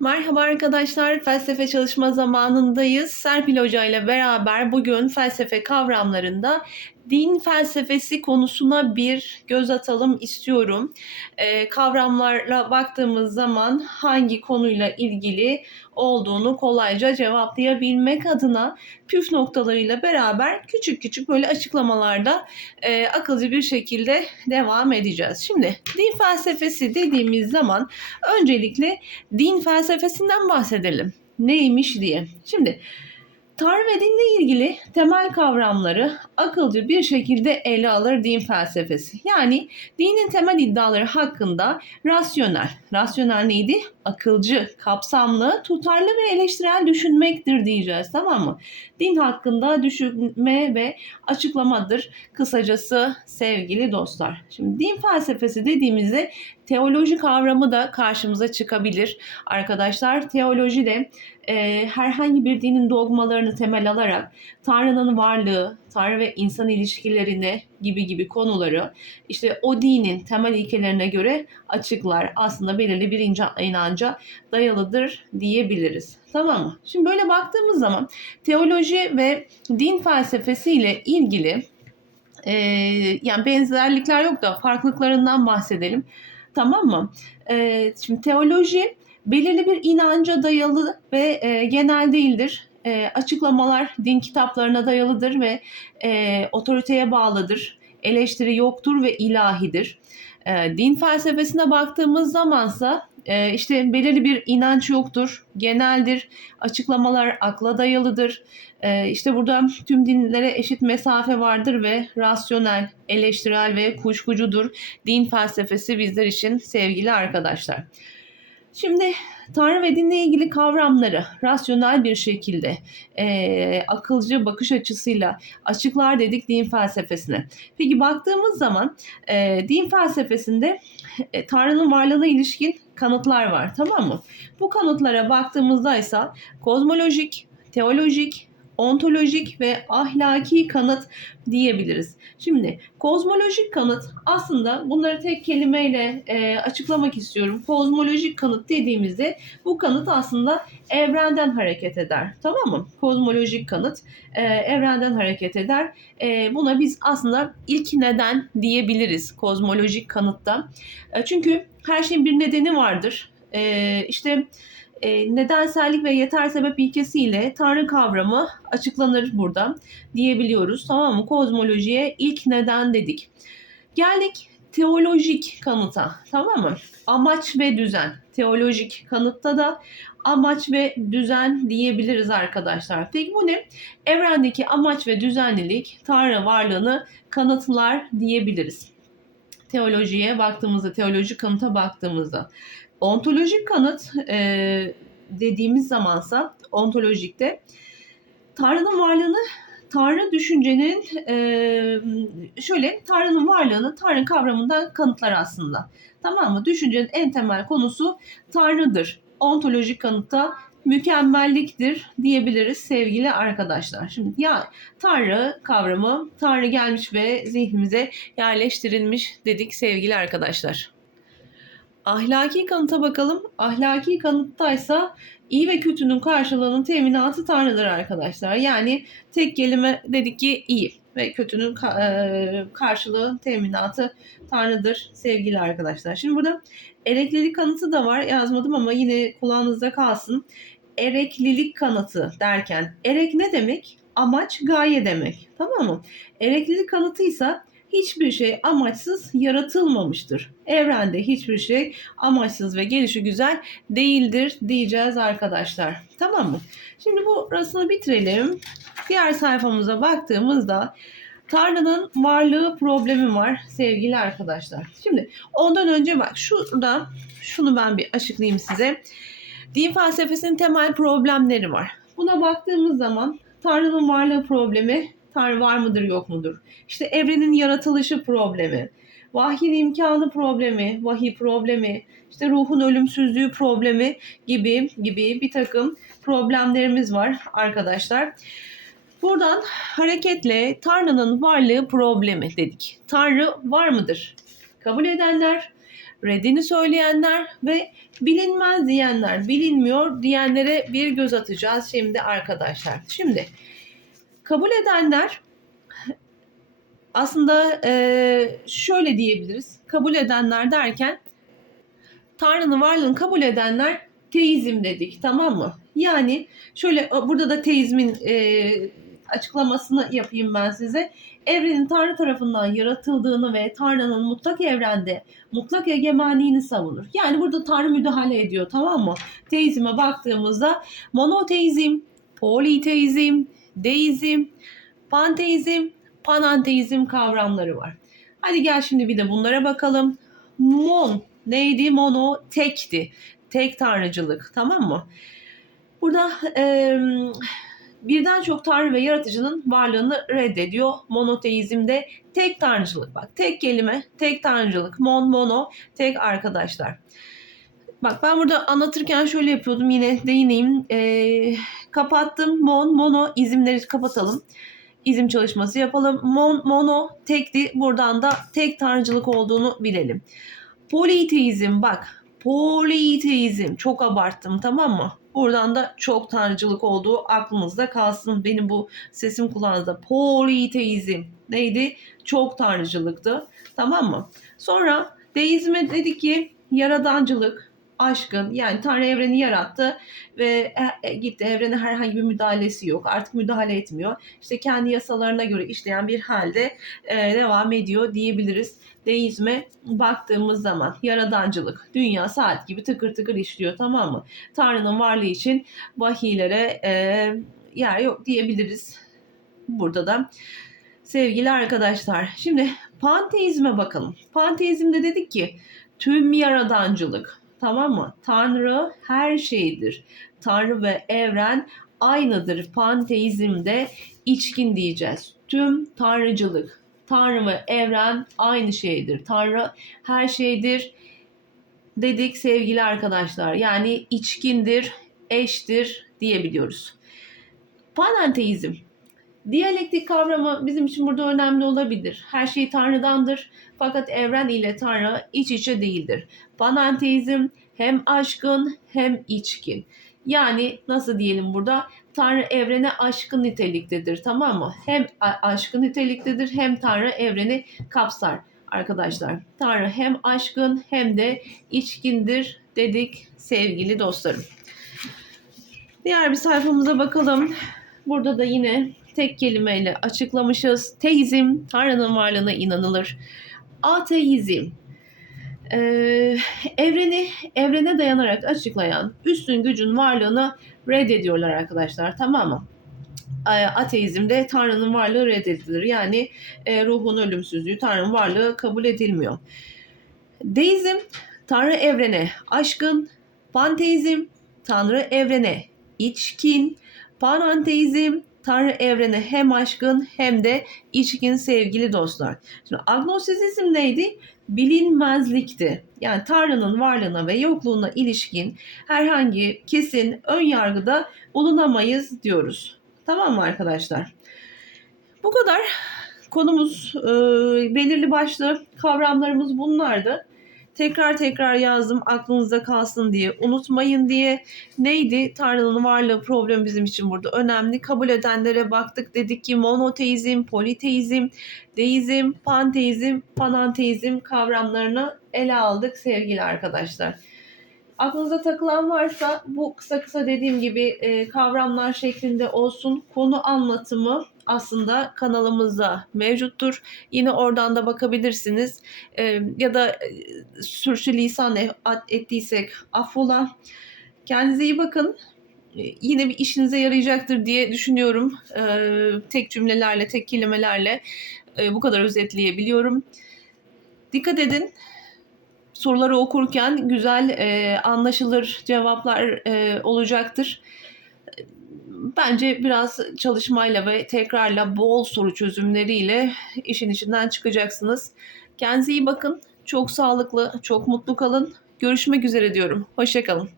Merhaba arkadaşlar, felsefe çalışma zamanındayız. Serpil Hoca ile beraber bugün felsefe kavramlarında din felsefesi konusuna bir göz atalım istiyorum. Ee, kavramlarla baktığımız zaman hangi konuyla ilgili olduğunu kolayca cevaplayabilmek adına püf noktalarıyla beraber küçük küçük böyle açıklamalarda e, akılcı bir şekilde devam edeceğiz. Şimdi din felsefesi dediğimiz zaman öncelikle din felsefesinden bahsedelim. Neymiş diye. Şimdi Tanrı ve dinle ilgili temel kavramları akılcı bir şekilde ele alır din felsefesi. Yani dinin temel iddiaları hakkında rasyonel, rasyonel neydi? Akılcı, kapsamlı, tutarlı ve eleştirel düşünmektir diyeceğiz tamam mı? Din hakkında düşünme ve açıklamadır kısacası sevgili dostlar. Şimdi din felsefesi dediğimizde teoloji kavramı da karşımıza çıkabilir. Arkadaşlar teoloji de e, herhangi bir dinin dogmalarını temel alarak Tanrı'nın varlığı, Tanrı ve insan ilişkilerine gibi gibi konuları işte o dinin temel ilkelerine göre açıklar. Aslında belirli bir inanca dayalıdır diyebiliriz. Tamam mı? Şimdi böyle baktığımız zaman teoloji ve din felsefesi ile ilgili e, yani benzerlikler yok da farklılıklarından bahsedelim. Tamam mı? E, şimdi teoloji belirli bir inanca dayalı ve e, genel değildir. E, açıklamalar din kitaplarına dayalıdır ve e, otoriteye bağlıdır. Eleştiri yoktur ve ilahidir. E, din felsefesine baktığımız zamansa e, işte belirli bir inanç yoktur, geneldir, açıklamalar akla dayalıdır. E, işte burada tüm dinlere eşit mesafe vardır ve rasyonel, eleştirel ve kuşkucudur. Din felsefesi bizler için sevgili arkadaşlar. Şimdi Tanrı ve dinle ilgili kavramları rasyonel bir şekilde e, akılcı bakış açısıyla açıklar dedik din felsefesine. Peki baktığımız zaman e, din felsefesinde e, Tanrı'nın varlığına ilişkin kanıtlar var tamam mı? Bu kanıtlara baktığımızda ise kozmolojik, teolojik, ontolojik ve ahlaki kanıt diyebiliriz. Şimdi kozmolojik kanıt aslında bunları tek kelimeyle e, açıklamak istiyorum. Kozmolojik kanıt dediğimizde bu kanıt aslında evrenden hareket eder. Tamam mı? Kozmolojik kanıt e, evrenden hareket eder. E, buna biz aslında ilk neden diyebiliriz kozmolojik kanıtta. E, çünkü her şeyin bir nedeni vardır. E, işte e, nedensellik ve yeter sebep ilkesiyle Tanrı kavramı açıklanır burada diyebiliyoruz. Tamam mı? Kozmolojiye ilk neden dedik. Geldik teolojik kanıta. Tamam mı? Amaç ve düzen. Teolojik kanıtta da amaç ve düzen diyebiliriz arkadaşlar. Peki bu ne? Evrendeki amaç ve düzenlilik Tanrı varlığını kanıtlar diyebiliriz. Teolojiye baktığımızda, teolojik kanıta baktığımızda. Ontolojik kanıt e, dediğimiz zamansa ontolojikte Tanrı'nın varlığını Tanrı düşüncenin e, şöyle Tanrı'nın varlığını Tanrı kavramından kanıtlar aslında. Tamam mı? Düşüncenin en temel konusu Tanrı'dır. Ontolojik kanıtta mükemmelliktir diyebiliriz sevgili arkadaşlar. Şimdi ya Tanrı kavramı Tanrı gelmiş ve zihnimize yerleştirilmiş dedik sevgili arkadaşlar. Ahlaki kanıta bakalım. Ahlaki kanıttaysa iyi ve kötünün karşılığının teminatı Tanrı'dır arkadaşlar. Yani tek kelime dedik ki iyi ve kötünün karşılığı teminatı Tanrı'dır sevgili arkadaşlar. Şimdi burada ereklilik kanıtı da var yazmadım ama yine kulağınızda kalsın. Ereklilik kanıtı derken erek ne demek? Amaç gaye demek. Tamam mı? Ereklilik kanıtıysa hiçbir şey amaçsız yaratılmamıştır. Evrende hiçbir şey amaçsız ve gelişi güzel değildir diyeceğiz arkadaşlar. Tamam mı? Şimdi bu burasını bitirelim. Diğer sayfamıza baktığımızda Tanrı'nın varlığı problemi var sevgili arkadaşlar. Şimdi ondan önce bak şurada şunu ben bir açıklayayım size. Din felsefesinin temel problemleri var. Buna baktığımız zaman Tanrı'nın varlığı problemi Tanrı var mıdır yok mudur? İşte evrenin yaratılışı problemi, vahyin imkanı problemi, vahiy problemi, işte ruhun ölümsüzlüğü problemi gibi gibi bir takım problemlerimiz var arkadaşlar. Buradan hareketle Tanrı'nın varlığı problemi dedik. Tanrı var mıdır? Kabul edenler reddini söyleyenler ve bilinmez diyenler, bilinmiyor diyenlere bir göz atacağız şimdi arkadaşlar. Şimdi kabul edenler aslında e, şöyle diyebiliriz. Kabul edenler derken Tanrı'nın varlığını kabul edenler teizm dedik tamam mı? Yani şöyle burada da teizmin e, açıklamasını yapayım ben size. Evrenin Tanrı tarafından yaratıldığını ve Tanrı'nın mutlak evrende mutlak egemenliğini savunur. Yani burada Tanrı müdahale ediyor tamam mı? Teizme baktığımızda monoteizm, politeizm, deizm, panteizm, pananteizm kavramları var. Hadi gel şimdi bir de bunlara bakalım. Mon neydi? Mono tekti. Tek tanrıcılık tamam mı? Burada e, birden çok tanrı ve yaratıcının varlığını reddediyor. Monoteizmde tek tanrıcılık. Bak tek kelime, tek tanrıcılık. Mon, mono, tek arkadaşlar. Bak ben burada anlatırken şöyle yapıyordum yine değineyim. E, kapattım. Mon, mono izimleri kapatalım. İzim çalışması yapalım. Mon, mono tekti. Buradan da tek tanrıcılık olduğunu bilelim. Politeizm bak. Politeizm. Çok abarttım tamam mı? Buradan da çok tanrıcılık olduğu aklınızda kalsın. Benim bu sesim kulağınızda. Politeizm neydi? Çok tanrıcılıktı. Tamam mı? Sonra deizme dedik ki yaradancılık, aşkın yani Tanrı evreni yarattı ve e, gitti evrene herhangi bir müdahalesi yok. Artık müdahale etmiyor. İşte kendi yasalarına göre işleyen bir halde e, devam ediyor diyebiliriz. Deizme baktığımız zaman yaradancılık, dünya saat gibi tıkır tıkır işliyor tamam mı? Tanrı'nın varlığı için vahiylere e, yer yok diyebiliriz. Burada da sevgili arkadaşlar. Şimdi panteizme bakalım. Panteizmde dedik ki tüm yaradancılık tamam mı? Tanrı her şeydir. Tanrı ve evren aynıdır. Panteizmde içkin diyeceğiz. Tüm tanrıcılık, Tanrı ve evren aynı şeydir. Tanrı her şeydir dedik sevgili arkadaşlar. Yani içkindir, eştir diyebiliyoruz. Panenteizm. Diyalektik kavramı bizim için burada önemli olabilir. Her şey Tanrı'dandır fakat evren ile Tanrı iç içe değildir. Panenteizm hem aşkın hem içkin. Yani nasıl diyelim burada? Tanrı evrene aşkın niteliktedir tamam mı? Hem aşkın niteliktedir hem Tanrı evreni kapsar arkadaşlar. Tanrı hem aşkın hem de içkindir dedik sevgili dostlarım. Diğer bir sayfamıza bakalım. Burada da yine tek kelimeyle açıklamışız. Teizm, Tanrı'nın varlığına inanılır. Ateizm, e, evreni evrene dayanarak açıklayan üstün gücün varlığını reddediyorlar arkadaşlar tamam mı? Ateizmde Tanrı'nın varlığı reddedilir. Yani e, ruhun ölümsüzlüğü, Tanrı'nın varlığı kabul edilmiyor. Deizm, Tanrı evrene aşkın, panteizm, Tanrı evrene içkin, pananteizm, Tanrı evrene hem aşkın hem de içkin sevgili dostlar. Şimdi agnostisizm neydi? Bilinmezlikti. Yani Tanrı'nın varlığına ve yokluğuna ilişkin herhangi kesin ön yargıda bulunamayız diyoruz. Tamam mı arkadaşlar? Bu kadar. Konumuz e, belirli başlı kavramlarımız bunlardı tekrar tekrar yazdım aklınızda kalsın diye unutmayın diye. Neydi? Tanrı'nın varlığı problemi bizim için burada önemli. Kabul edenlere baktık dedik ki monoteizm, politeizm, deizm, panteizm, pananteizm kavramlarını ele aldık sevgili arkadaşlar. Aklınıza takılan varsa bu kısa kısa dediğim gibi e, kavramlar şeklinde olsun. Konu anlatımı aslında kanalımızda mevcuttur. Yine oradan da bakabilirsiniz. E, ya da e, sürçülisan e, ettiysek affola. Kendinize iyi bakın. E, yine bir işinize yarayacaktır diye düşünüyorum. E, tek cümlelerle, tek kelimelerle e, bu kadar özetleyebiliyorum. Dikkat edin soruları okurken güzel e, anlaşılır cevaplar e, olacaktır. Bence biraz çalışmayla ve tekrarla bol soru çözümleriyle işin içinden çıkacaksınız. Kendinize iyi bakın. Çok sağlıklı, çok mutlu kalın. Görüşmek üzere diyorum. Hoşçakalın.